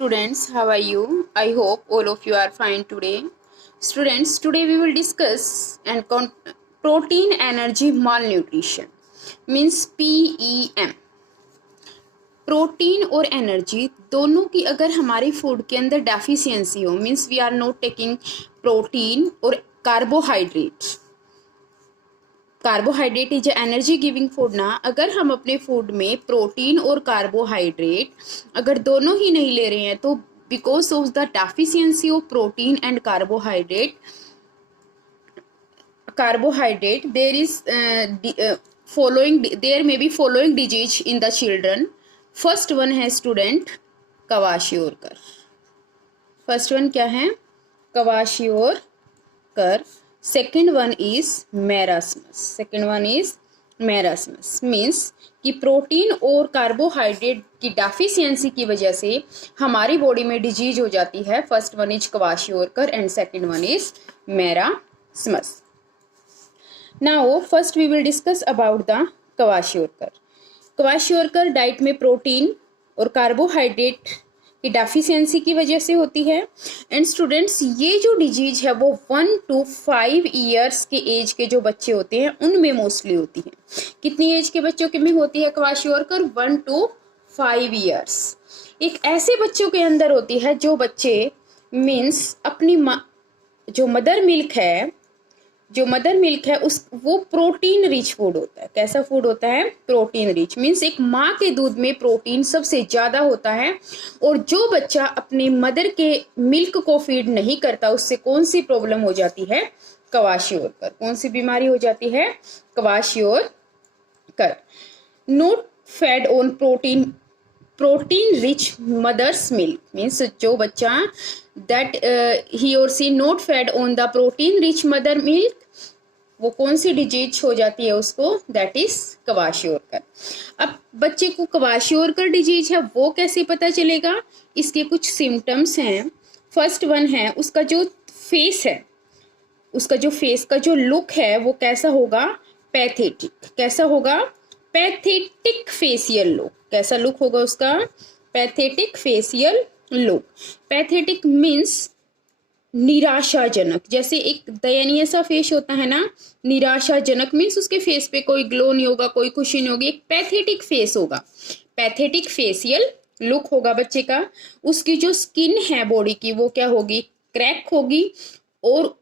Students, how are you? I hope all of you are fine today. Students, today we will discuss protein energy malnutrition means PEM. Protein और energy दोनों की अगर हमारी food के अंदर deficiency हो means we are not taking protein और carbohydrate is energy giving food ना। अगर हम अपने फूड में प्रोटीन और कार्बोहाइड्रेट अगर दोनों ही नहीं ले रहे हैं तो because of the deficiency of protein and carbohydrate there is there may be following disease in the children. First one है स्टूडेंट क्वाशियोरकर। फर्स्ट वन क्या है? Kwashiorkor. Second one is marasmus. Means कि प्रोटीन और carbohydrate की deficiency की वजह से हमारी बॉडी में डिजीज हो जाती है। First one is kwashiorkor and second one is marasmus. Now first we will discuss about the kwashiorkor diet में प्रोटीन और कार्बोहाइड्रेट की डेफिशिएंसी की वजह से होती है। एंड स्टूडेंट्स, ये जो डिजीज है वो 1 to 5 ईयर्स के एज के जो बच्चे होते हैं उनमें मोस्टली होती है। कितनी एज के बच्चों के में होती है क्वाशियोरकर? 1 to 5 years. एक ऐसे बच्चों के अंदर होती है जो बच्चे मीन्स अपनी जो मदर मिल्क है वो प्रोटीन रिच फूड होता है। कैसा फूड होता है? Protein rich. मीन्स एक माँ के दूध में प्रोटीन सबसे ज़्यादा होता है। और जो बच्चा अपने मदर के मिल्क को फीड नहीं करता उससे कौन सी प्रॉब्लम हो जाती है? क्वाशियोरकर। कौन सी बीमारी हो जाती है? Kwashiorkor. Not fed on protein rich mother's milk means जो बच्चा that he or she not fed on the protein rich mother milk, वो कौन सी डिजीज हो जाती है उसको? That is kwashiorkor. अब बच्चे को क्वाशियोरकर डिजीज है वो कैसे पता चलेगा? इसके कुछ सिम्टम्स हैं। फर्स्ट वन है उसका जो फेस है, उसका जो फेस का जो लुक है वो कैसा होगा? पैथेटिक। कैसा होगा? Pathetic facial look. कैसा लुक होगा उसका? Pathetic facial look. Pathetic means निराशाजनक। जैसे एक दयनीय सा फेस होता है ना, निराशाजनक मीन्स उसके फेस पे कोई ग्लो नहीं होगा, कोई खुशी नहीं होगी, एक पैथेटिक फेस होगा। पैथेटिक फेसियल लुक होगा बच्चे का। उसकी जो स्किन है बॉडी की वो क्या होगी? क्रैक होगी। और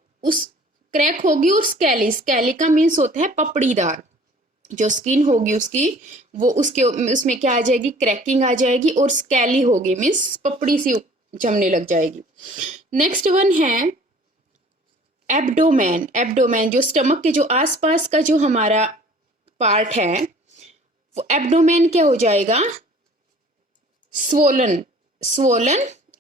स्कैली का मीन्स होता है पपड़ीदार। जो स्किन होगी उसकी वो उसमें क्या आ जाएगी? क्रैकिंग आ जाएगी और स्कैली होगी मीन्स पपड़ी सी जमने लग जाएगी। नेक्स्ट वन है एब्डोमेन। जो स्टमक के जो आसपास का जो हमारा पार्ट है वो एब्डोमेन क्या हो जाएगा? Swollen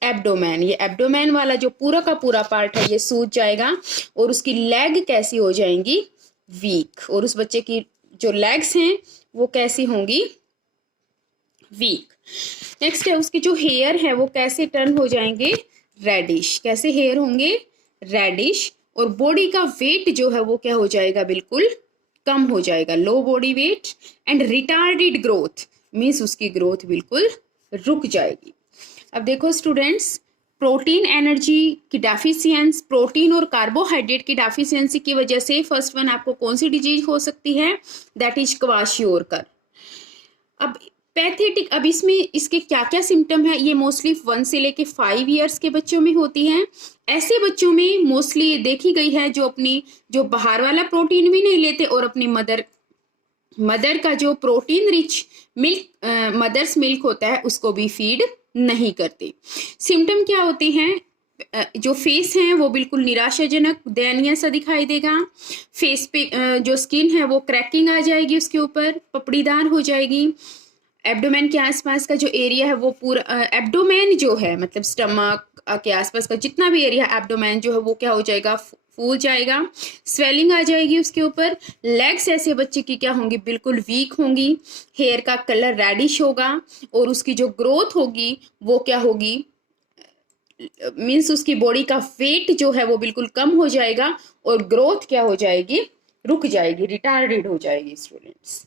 abdomen. ये एब्डोमेन वाला जो पूरा का पूरा पार्ट है ये सूज जाएगा और उसकी लेग कैसी हो जाएंगी? वीक। और उस बच्चे की जो लेग्स हैं वो कैसी होंगी? वीक। नेक्स्ट है उसके जो हेयर है वो कैसे टर्न हो जाएंगे? रेडिश। कैसे हेयर होंगे? रेडिश। और बॉडी का वेट जो है वो क्या हो जाएगा? बिल्कुल कम हो जाएगा। Low body weight and retarded growth means उसकी ग्रोथ बिल्कुल रुक जाएगी। अब देखो स्टूडेंट्स, प्रोटीन एनर्जी की डेफिशिएंसी, प्रोटीन और कार्बोहाइड्रेट की डेफिशिएंसी की वजह से फर्स्ट वन आपको कौन सी डिजीज हो सकती है? That is kwashiorkor. अब पैथेटिक, अब इसमें इसके क्या क्या सिम्टम है? ये मोस्टली 1 से लेके 5 ईयर्स के बच्चों में होती हैं। ऐसे बच्चों में मोस्टली देखी गई है जो बाहर वाला प्रोटीन भी नहीं लेते और अपनी मदर का जो protein rich milk mother's milk होता है उसको भी फीड नहीं करते। सिम्टम क्या होते हैं? जो फेस है वो बिल्कुल निराशाजनक दयनीय सा दिखाई देगा। फेस पे जो स्किन है वो क्रैकिंग आ जाएगी, उसके ऊपर पपड़ीदार हो जाएगी। एब्डोमेन के आसपास का जो एरिया है वो पूरा एब्डोमेन जो है मतलब स्टमक के आसपास का जितना भी एरिया एब्डोमेन जो है वो क्या हो जाएगा? फूल जाएगा। स्वेलिंग आ जाएगी उसके ऊपर। लेग्स ऐसे बच्चे की क्या होंगी? बिल्कुल वीक होंगी। हेयर का कलर रेडिश होगा और उसकी जो ग्रोथ होगी वो क्या होगी? मीन्स उसकी बॉडी का वेट जो है वो बिल्कुल कम हो जाएगा और ग्रोथ क्या हो जाएगी? रुक जाएगी, रिटार्डेड हो जाएगी स्टूडेंट्स।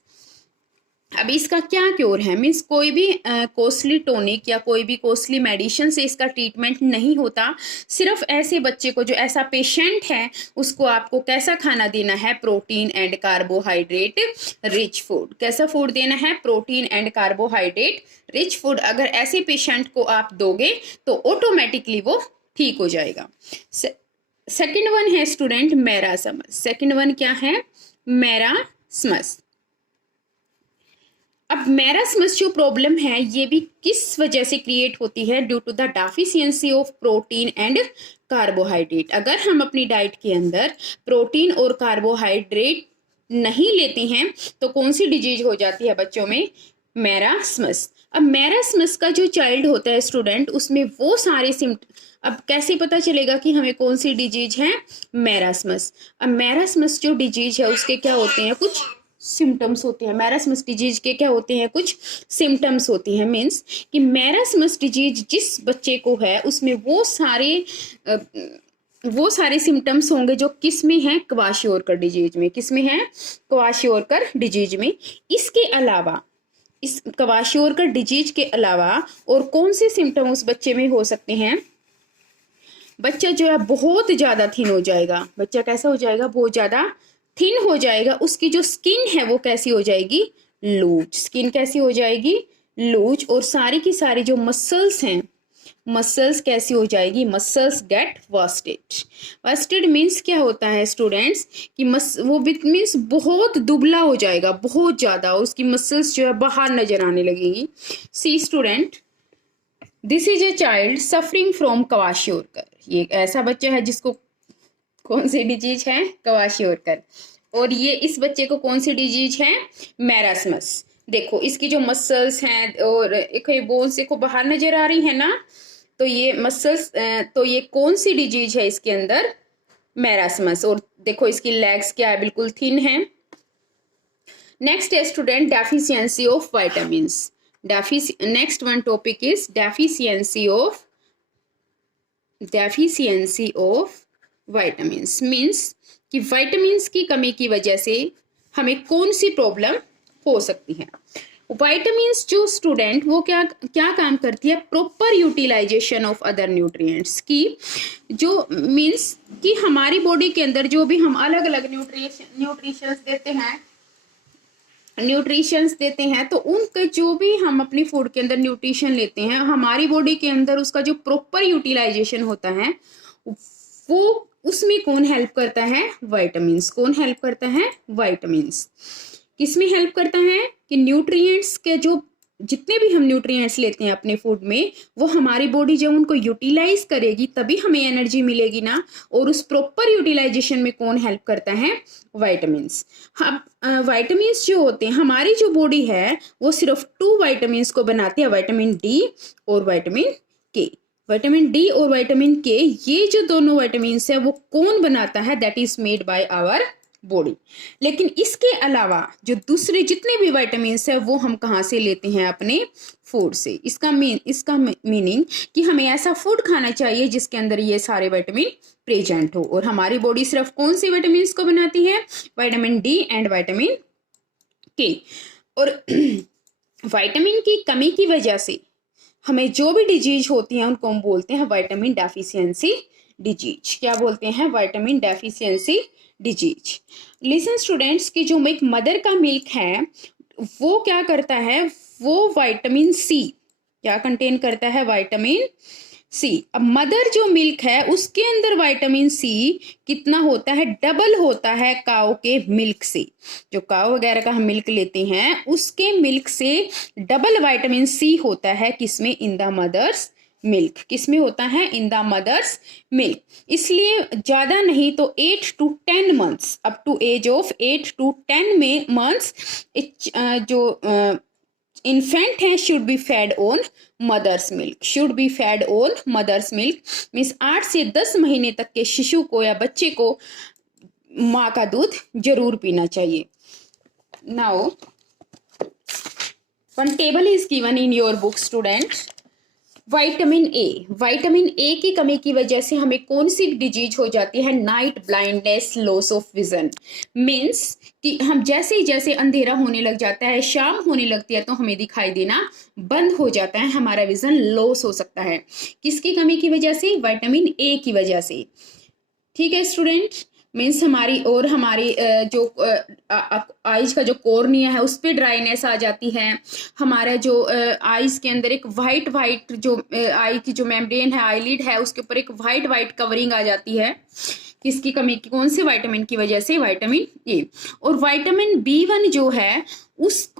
अब इसका क्या क्योर है, मीन्स कोई भी कॉस्टली टॉनिक या कोई भी कॉस्टली मेडिसिन से इसका ट्रीटमेंट नहीं होता। सिर्फ ऐसे बच्चे को, जो ऐसा पेशेंट है, उसको आपको कैसा खाना देना है, protein and carbohydrate rich food. कैसा फूड देना है, protein and carbohydrate rich food. अगर ऐसे पेशेंट को आप दोगे तो ऑटोमेटिकली वो ठीक हो जाएगा। सेकंड वन है स्टूडेंट मैरासमस। सेकंड वन क्या है, मैरासमस। अब मैरासमस जो प्रॉब्लम है ये भी किस वजह से क्रिएट होती है, due to the deficiency of protein and carbohydrate. अगर हम अपनी डाइट के अंदर प्रोटीन और कार्बोहाइड्रेट नहीं लेते हैं तो कौन सी डिजीज हो जाती है बच्चों में, मैरासमस। अब मैरासमस का जो चाइल्ड होता है स्टूडेंट, उसमें वो सारे अब कैसे पता चलेगा कि हमें कौन सी डिजीज है, मैरासमस। अब मैरासमस जो डिजीज है उसके क्या होते हैं, कुछ सिम्टम्स होते हैं। मैरासमस डिजीज के क्या होते हैं, कुछ सिम्टम्स होती हैं। मीन्स कि मैरासमस डिजीज जिस बच्चे को है उसमें वो सारे सिम्टम्स होंगे जो किस में है, क्वाशियोरकर डिजीज में। किस में है, क्वाशियोरकर डिजीज में। इसके अलावा, इस क्वाशियोरकर डिजीज के अलावा और कौन से सिम्टम उस बच्चे में हो सकते हैं, बच्चा जो है बहुत ज्यादा थिन हो जाएगा। बच्चा कैसा हो जाएगा, बहुत ज्यादा थिन हो जाएगा। उसकी जो स्किन है वो कैसी हो जाएगी, लूज। स्किन कैसी हो जाएगी, लूज। और सारी की सारी जो मसल्स हैं, मसल्स कैसी हो जाएगी, muscles get wasted. Wasted means क्या होता है स्टूडेंट्स कि वो मीन्स बहुत दुबला हो जाएगा, बहुत ज्यादा। उसकी मसल्स जो है बाहर नजर आने लगेंगी। See student, this is a child suffering from kwashiorkor. ये ऐसा बच्चा है जिसको कौन सी डिजीज है, क्वाशियोरकर। और ये इस बच्चे को कौन सी डिजीज है, मैरासमस। देखो इसकी जो मसल्स हैं और एक बोन्स देखो बाहर नजर आ रही है ना, तो ये मसल्स, तो ये कौन सी डिजीज है इसके अंदर, मैरासमस। और देखो इसकी लेग्स क्या है, बिल्कुल थिन है। नेक्स्ट है student deficiency of vitamins. Next one topic is deficiency of vitamins. Means कि विटामिन्स की कमी की वजह से हमें कौन सी प्रॉब्लम हो सकती है। विटामिन्स जो स्टूडेंट वो क्या क्या काम करती है, proper utilisation of other nutrients की। जो मीन्स कि हमारी बॉडी के अंदर जो भी हम अलग अलग न्यूट्रिशंस देते हैं तो उनके जो भी हम अपनी फूड के अंदर न्यूट्रिशन लेते हैं, हमारी बॉडी के अंदर उसका जो प्रॉपर यूटिलाइजेशन होता है वो उसमें कौन हेल्प करता है, विटामिन्स। कौन हेल्प करता है, विटामिन्स। किसमें हेल्प करता है कि न्यूट्रिएंट्स के जो जितने भी हम न्यूट्रिएंट्स लेते हैं अपने फूड में, वो हमारी बॉडी जब उनको यूटिलाइज करेगी तभी हमें एनर्जी मिलेगी ना। और उस प्रॉपर यूटिलाइजेशन में कौन हेल्प करता है, विटामिन्स। अब विटामिन्स जो होते हैं, हमारी जो बॉडी है वो सिर्फ 2 विटामिन्स को बनाती है, विटामिन डी और विटामिन के। विटामिन डी और विटामिन के, ये जो दोनों विटामिन्स है वो कौन बनाता है, that is made by our body. लेकिन इसके अलावा जो दूसरे जितने भी विटामिन्स है वो हम कहाँ से लेते हैं, अपने फूड से। इसका मीनिंग कि हमें ऐसा फूड खाना चाहिए जिसके अंदर ये सारे विटामिन प्रेजेंट हो। और हमारी बॉडी सिर्फ कौन से विटामिन्स को बनाती है, विटामिन डी एंड विटामिन के। और विटामिन की कमी की वजह से हमें जो भी डिजीज होती है उनको हम बोलते हैं विटामिन डेफिशिएंसी डिजीज। क्या बोलते हैं, vitamin deficiency disease. Listen students की जो एक मदर का मिल्क है वो क्या करता है, वो विटामिन सी क्या कंटेन करता है, विटामिन सी। अब मदर जो मिल्क है उसके अंदर विटामिन सी कितना होता है, डबल होता है काऊ के मिल्क से। जो काऊ वगैरह का हम मिल्क लेते हैं उसके मिल्क से डबल विटामिन सी होता है, किसमें, इन द मदर्स मिल्क। किसमें होता है, इन द मदर्स मिल्क। इसलिए ज्यादा नहीं तो 8 to 10 months, up to age of 8 to 10 months जो इन्फेंट है should be fed on mother's milk. Should be fed on mother's milk means 8 से 10 महीने तक के शिशु को या बच्चे को माँ का दूध जरूर पीना चाहिए। Now one table is given in your book student. Vitamin A की कमी की वजह से हमें कौन सी डिजीज हो जाती है? Night blindness, loss of vision. Means कि हम जैसे ही जैसे अंधेरा होने लग जाता है, शाम होने लगती है, तो हमें दिखाई देना बंद हो जाता है, हमारा विजन लॉस हो सकता है। किसकी कमी की वजह से? विटामिन ए की वजह से। ठीक है स्टूडेंट, मीन्स हमारी जो आईज का जो कॉर्निया है उस पे ड्राइनेस आ जाती है। हमारा जो आईज के अंदर एक वाइट जो आई की जो मेम्ब्रेन है, आईलिड है, उसके ऊपर एक वाइट कवरिंग आ जाती है। किसकी कमी की? कौन से विटामिन की वजह से? Vitamin A. और विटामिन B1 जो है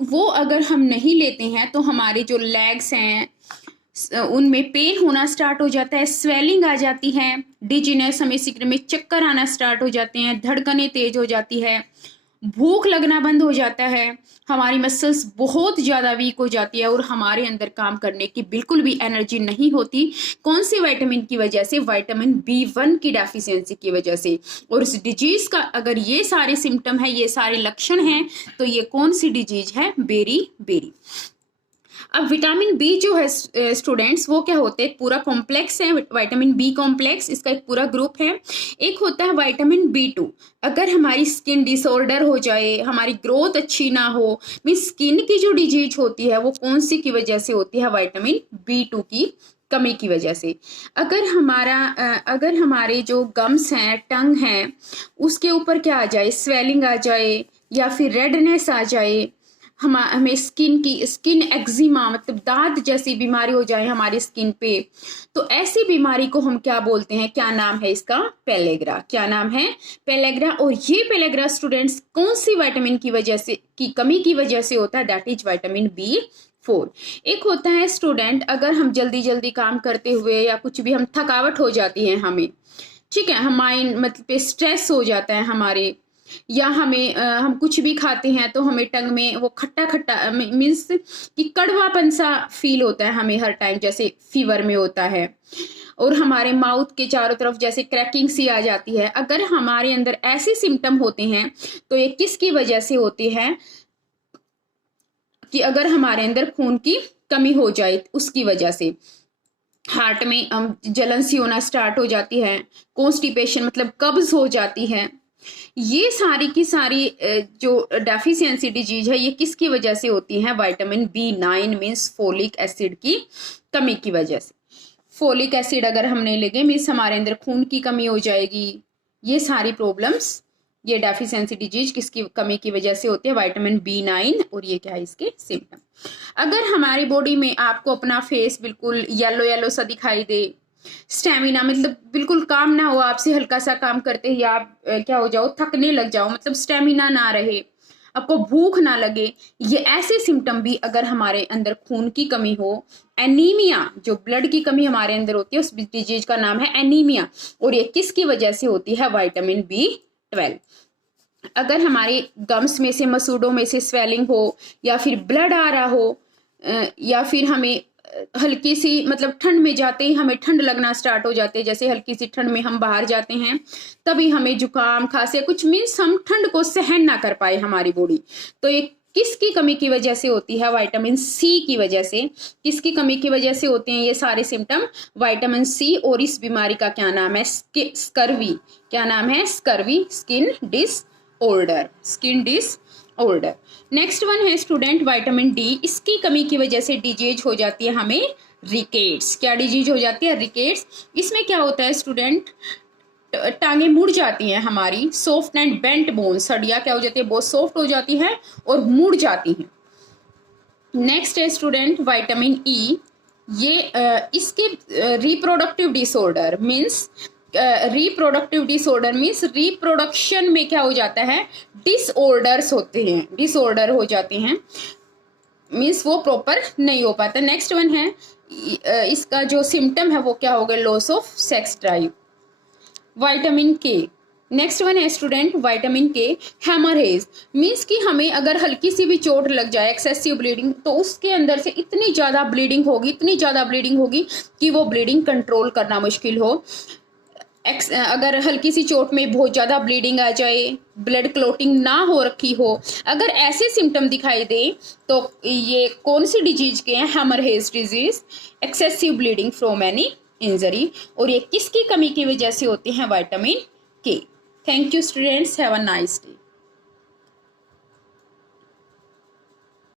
वो अगर हम नहीं लेते हैं तो हमारे जो लेग्स हैं उनमें पेन होना स्टार्ट हो जाता है, स्वेलिंग आ जाती है, डिजीनेस, हमें सिर में चक्कर आना स्टार्ट हो जाते हैं, धड़कनें तेज हो जाती है, भूख लगना बंद हो जाता है, हमारी मसल्स बहुत ज़्यादा वीक हो जाती है और हमारे अंदर काम करने की बिल्कुल भी एनर्जी नहीं होती। कौन से विटामिन की वजह से? विटामिन B1 की डेफिशिएंसी की वजह से। और इस डिजीज का अगर ये सारे सिम्टम है, ये सारे लक्षण हैं, तो ये कौन सी डिजीज है? बेरी। अब विटामिन बी जो है स्टूडेंट्स, वो क्या होते हैं? पूरा कॉम्प्लेक्स है, विटामिन बी कॉम्प्लेक्स, इसका एक पूरा ग्रुप है। एक होता है विटामिन B2। अगर हमारी स्किन डिसऑर्डर हो जाए, हमारी ग्रोथ अच्छी ना हो, मीन्स स्किन की जो डिजीज होती है वो कौन सी की वजह से होती है? विटामिन B2 की कमी की वजह से। अगर हमारे जो गम्स हैं, टंग है, उसके ऊपर क्या आ जाए? स्वेलिंग आ जाए या फिर रेडनेस आ जाए, हमें स्किन एक्जिमा मतलब दाद जैसी बीमारी हो जाए हमारी स्किन पे, तो ऐसी बीमारी को हम क्या बोलते हैं? क्या नाम है इसका? पेलेग्रा। क्या नाम है? पेलेग्रा। और ये पेलेग्रा स्टूडेंट्स कौन सी विटामिन की वजह से, की कमी की वजह से होता है? That is vitamin B4। एक होता है स्टूडेंट, अगर हम जल्दी जल्दी काम करते हुए या कुछ भी हम थकावट हो जाती है हमें, ठीक है, हम माइंड मतलब पे स्ट्रेस हो जाता है हमारे, या हम कुछ भी खाते हैं तो हमें टंग में वो खट्टा खट्टा मीन्स कि कड़वापन सा फील होता है हमें हर टाइम, जैसे फीवर में होता है। और हमारे माउथ के चारों तरफ जैसे क्रैकिंग सी आ जाती है। अगर हमारे अंदर ऐसे सिम्टम होते हैं तो ये किसकी वजह से होती है? कि अगर हमारे अंदर खून की कमी हो जाए उसकी वजह से। हार्ट में जलन सी होना स्टार्ट हो जाती है, कॉन्स्टिपेशन मतलब कब्ज हो जाती है। ये सारी की सारी जो डेफिशिएंसी डिजीज है ये किसकी वजह से होती है? Vitamin B9 means folic acid की कमी की वजह से। फोलिक एसिड अगर हम नहीं लेंगे मीन्स हमारे अंदर खून की कमी हो जाएगी। ये सारी प्रॉब्लम्स, ये डेफिशिएंसी डिजीज किसकी कमी की वजह से होती है? Vitamin B9। और ये क्या है इसके सिम्टम? अगर हमारी बॉडी में आपको अपना फेस बिल्कुल येलो येलो सा दिखाई दे, स्टेमिना मतलब बिल्कुल काम ना हो, आपसे हल्का सा काम करते ही आप क्या हो जाओ? थकने लग जाओ, मतलब स्टेमिना ना रहे, आपको भूख ना लगे, ये ऐसे सिम्टम भी अगर हमारे अंदर खून की कमी हो, एनीमिया, जो ब्लड की कमी हमारे अंदर होती है उस डिजीज का नाम है एनीमिया। और ये किसकी वजह से होती है? Vitamin B12। अगर हमारे गम्स में से, मसूड़ों में से स्वेलिंग हो, या फिर ब्लड आ रहा हो, या फिर हमें हल्की सी मतलब ठंड में जाते ही हमें ठंड लगना स्टार्ट हो जाते हैं, जैसे हल्की सी ठंड में हम बाहर जाते हैं तभी हमें जुकाम खांसी कुछ मीन्स हम ठंड को सहन ना कर पाए हमारी बॉडी, तो ये किसकी कमी की वजह से होती है? विटामिन C की वजह से। किसकी कमी की वजह से होते हैं ये सारे सिम्टम? Vitamin C। और इस बीमारी का क्या नाम है? स्कर्वी। क्या नाम है? Scurvy, skin disorder, skin disorder. Next one है स्टूडेंट विटामिन D। इसकी कमी की वजह से डिजीज हो जाती है हमें रिकेट्स। क्या डिजीज हो जाती है? रिकेट्स। इसमें क्या होता है स्टूडेंट? टांगे मुड़ जाती हैं हमारी, सॉफ्ट एंड बेंट बोन्स, हड्डियां क्या हो जाती है? बहुत सॉफ्ट हो जाती है और मुड़ जाती हैं। नेक्स्ट है स्टूडेंट विटामिन E। ये इसके रिप्रोडक्टिव डिसऑर्डर मीन्स रिप्रोडक्शन में क्या हो जाता है? डिसऑर्डर्स होते हैं, डिसऑर्डर हो जाते हैं, मीन्स वो प्रॉपर नहीं हो पाता। नेक्स्ट वन है इसका जो सिम्टम है वो क्या होगा? Loss of sex drive. Vitamin K। Next one है स्टूडेंट विटामिन K, हेमरहेज मीन्स कि हमें अगर हल्की सी भी चोट लग जाए, एक्सेसिव ब्लीडिंग, तो उसके अंदर से इतनी ज़्यादा ब्लीडिंग होगी कि वो ब्लीडिंग कंट्रोल करना मुश्किल हो। अगर हल्की सी चोट में बहुत ज़्यादा ब्लीडिंग आ जाए, ब्लड क्लॉटिंग ना हो रखी हो, अगर ऐसे सिम्टम दिखाई दे तो ये कौन सी डिजीज के हैं? Hemorrhage disease, excessive bleeding from any injury. और ये किसकी कमी की वजह से होती हैं? विटामिन के। Thank you students, have a nice day.